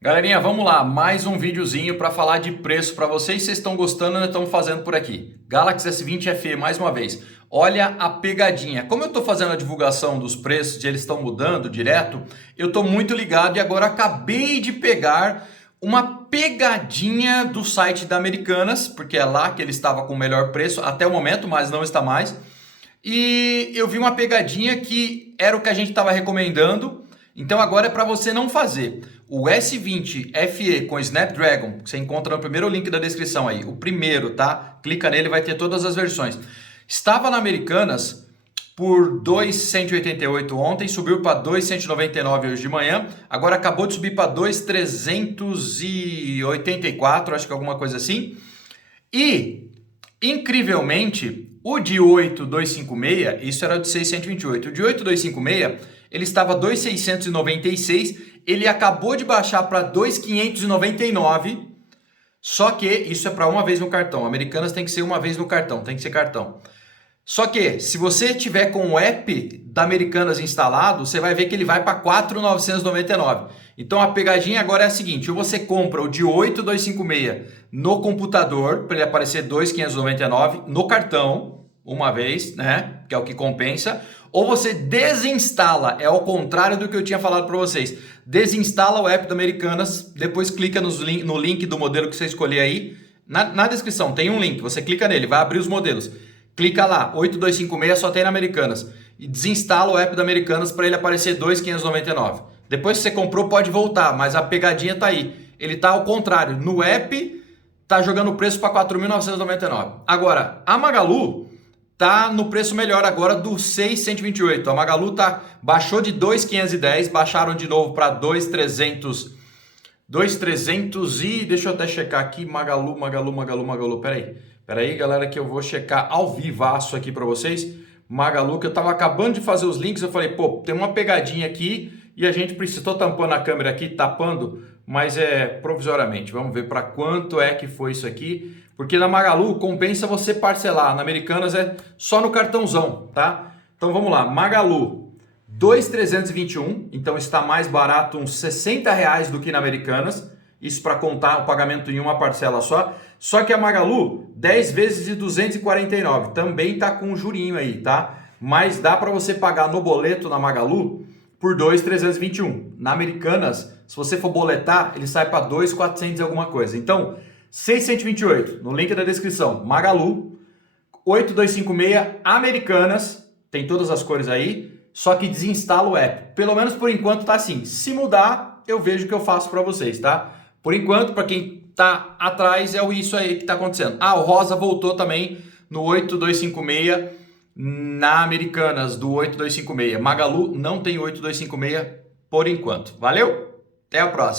Galerinha, vamos lá, mais um videozinho para falar de preço para vocês. Vocês estão gostando, nós estamos fazendo por aqui. Galaxy S20 FE, mais uma vez. Olha a pegadinha. Como eu estou fazendo a divulgação dos preços, eles estão mudando direto, eu estou muito ligado e agora acabei de pegar uma pegadinha do site da Americanas, porque é lá que ele estava com o melhor preço até o momento, mas não está mais. E eu vi uma pegadinha que era o que a gente estava recomendando. Então agora é para você não fazer. O S20 FE com Snapdragon, que você encontra no primeiro link da descrição aí, o primeiro, tá? Clica nele, vai ter todas as versões. Estava na Americanas por 2.188 ontem, subiu para 2.199 hoje de manhã, agora acabou de subir para 2.384, acho que alguma coisa assim. E, incrivelmente, o de 8.256, isso era de 628, o de 8.256, ele estava 2.696, ele acabou de baixar para 2.599, só que isso é para uma vez no cartão. Americanas tem que ser uma vez no cartão, tem que ser cartão. Só que, se você tiver com o app da Americanas instalado, você vai ver que ele vai para 4.999. Então a pegadinha agora é a seguinte: ou você compra o de 8.256 no computador, para ele aparecer 2.599 no cartão, uma vez, né? Que é o que compensa. Ou você desinstala, é ao contrário do que eu tinha falado para vocês. Desinstala o app da Americanas, depois clica no link do modelo que você escolher aí. Na descrição tem um link, você clica nele, vai abrir os modelos. Clica lá, 8256 só tem na Americanas. E desinstala o app da Americanas para ele aparecer 2.599. Depois que você comprou pode voltar, mas a pegadinha tá aí. Ele tá ao contrário, no app tá jogando o preço para 4.999. Agora, a Magalu tá no preço melhor agora do 6.128. A Magalu baixou de 2.510, baixaram de novo para 2.300. 2.300 e deixa eu até checar aqui, Magalu, peraí, galera, que eu vou checar ao vivaço aqui para vocês. Magalu, que eu tava acabando de fazer os links, eu falei, pô, tem uma pegadinha aqui e a gente precisa, tô tampando a câmera aqui, tapando, mas é provisoriamente. Vamos ver para quanto é que foi isso aqui, porque na Magalu compensa você parcelar, na Americanas é só no cartãozão, tá? Então vamos lá, Magalu, 2.321, então está mais barato uns R$60 do que na Americanas, isso para contar o pagamento em uma parcela só. Só que a Magalu, 10 vezes de 249, também tá com um jurinho aí, tá? Mas dá para você pagar no boleto na Magalu por 2.321. Na Americanas, se você for boletar, ele sai para 2.400 e alguma coisa. Então, 628, no link da descrição, Magalu, 8256, Americanas, tem todas as cores aí, só que desinstala o app. Pelo menos por enquanto tá assim. Se mudar, eu vejo o que eu faço para vocês, tá? Por enquanto, para quem tá atrás, é isso aí que tá acontecendo. Ah, o rosa voltou também no 8256 na Americanas do 8256. Magalu não tem 8256 por enquanto. Valeu? Até a próxima.